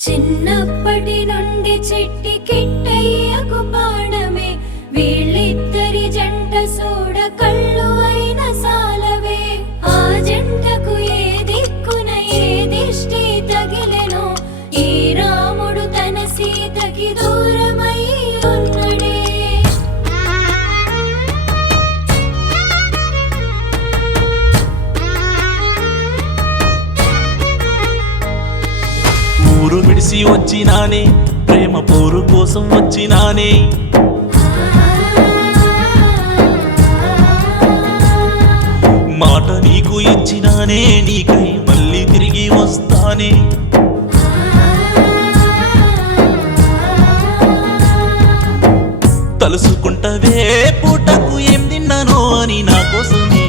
చిన్నప్పటి నుండి చిట్టి కిట్టయ్యకు పాడమే వీళ్ళిద్దరి జంట సూడ కళ్ళు అయిన సాలవే ఆ జంటకు ఏ దిక్కున ఏ దిష్టి తగిలెనో ఈ రాముడు తన సీతకి దూరమై ఉన్నడే. ఊరు విడిసి వచ్చినానే ప్రేమ పోరు కోసం వచ్చినానే మాట నీకు ఇచ్చినానే నీకై మళ్ళీ తిరిగి వస్తానే తలుసుకుంటవే పూటకు ఏం తిన్నానో అని నా కోసమే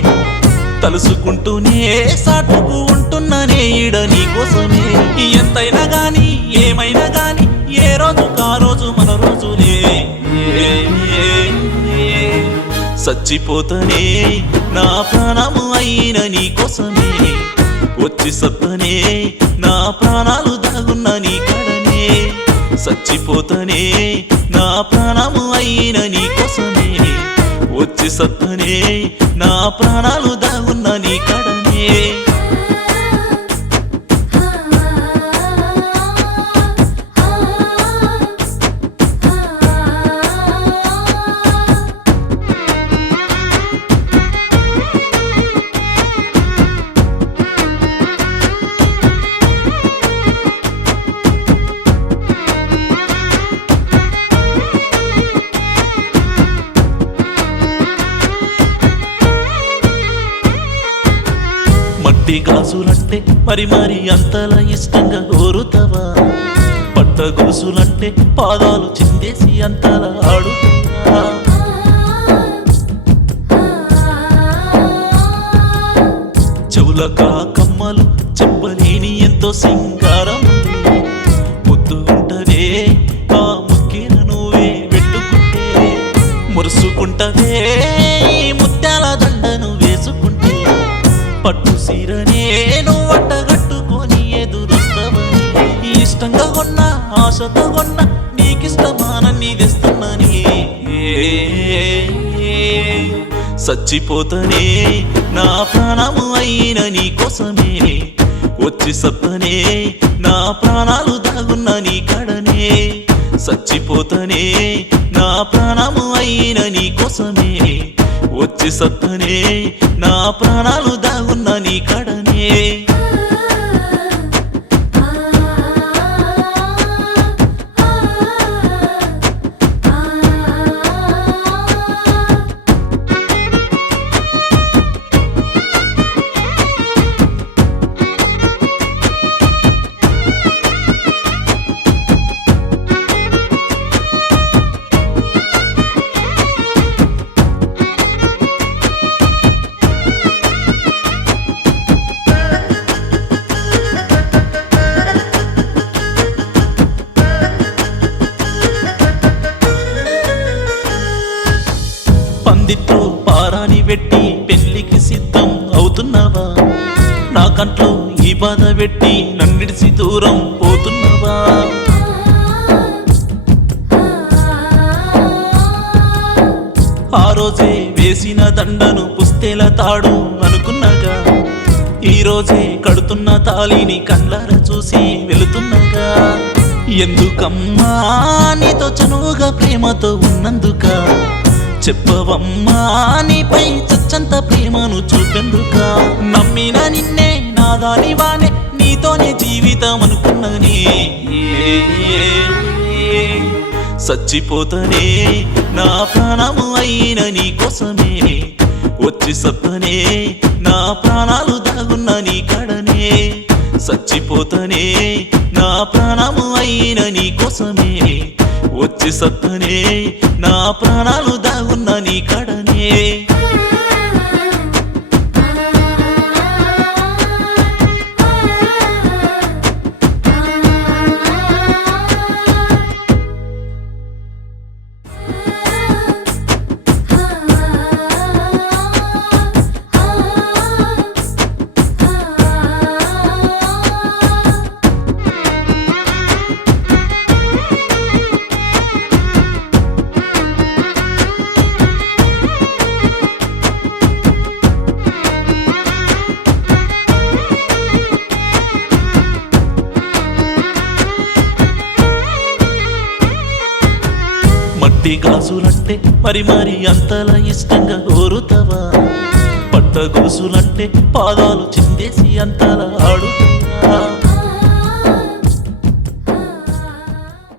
తలుసుకుంటూనే సాటుకు ఉంటున్నానే ఈడ నీ కోసమే. ఎంతైనా గాని ఏమైనా గాని ఏ రోజు కా రోజు మన రోజులే సచ్చిపోతనే నా ప్రాణము అయిన నీ కోసమే వచ్చి సత్తనే నా ప్రాణాలు దాగున్న నీ కడనే సచ్చిపోతనే నా ప్రాణము అయిన నీ కోసమే వచ్చి సత్తనే నా ప్రాణాలు దాగున్న నీ కడనే. మట్టి గాసులంటే మరి మరి అంతలా ఇష్టంగా కోరుతావా పట్ట గొలుసులంటే పాదాలు చిందేసి అంతలా ఆడుతావా చెవులక కమ్మలు చెప్పలేని ఎంతో సింగారం ముద్దు ఉంటవే ఆ ముక్కిన నువ్వే పెట్టుకుంటే మురుసుకుంటవే ముత్యాల దండను వేసుకుంటే పట్టు సీరనే నువ్వట్ట కట్టుకొని ఎదురొస్తావని ఇష్టంగా కొన్నా ఆశతో కొన్నా నీకిష్టమానని తెస్తున్నాని సచ్చిపోతనే నా ప్రాణము అయిన నీ కోసమే వచ్చి సత్తనే నా ప్రాణాలు దాగున్న నీ కడనే సచ్చిపోతనే నా ప్రాణము అయిన నీ కోసమే వచ్చి సత్తనే నా ప్రాణాలు దాగున్న నీ కడనే. పందిట్లో పారాని పెట్టి పెళ్లికి సిద్ధం అవుతున్నావా నా కంట్లో ఈ బాధ పెట్టి నన్నిడిసి దూరం పోతున్నావా ఆ రోజే వేసిన దండను పుస్తెల తాడు అనుకున్నాగా ఈ రోజే కడుతున్న తాళిని కళ్ళార చూసి వెళుతున్నాగా ఎందుకమ్మా నీతో చనువుగా ప్రేమతో ఉన్నందుక చెప్పవమ్మా నీపై చచ్చంత ప్రేమను చూపెందుక నమ్మిన నిన్నే నాదానివానే నీతోనే జీవితం అనుకున్ననే సచ్చిపోతనే నా ప్రాణము అయిన నీ కోసమే వచ్చి సత్తనే నా ప్రాణాలు దాగున్న నీ కడనే సచ్చిపోతనే నా ప్రాణము అయిన నీ కోసమే వచ్చి సత్తనే నా ప్రాణాలు దాగున్న నీ కడనే. మట్టి గాజులంటే మరి మరి అంతలా ఇష్టంగా కోరుతావా? పట్ట గొలుసులంటే పాదాలు చిందేసి అంతలా ఆడుతావా?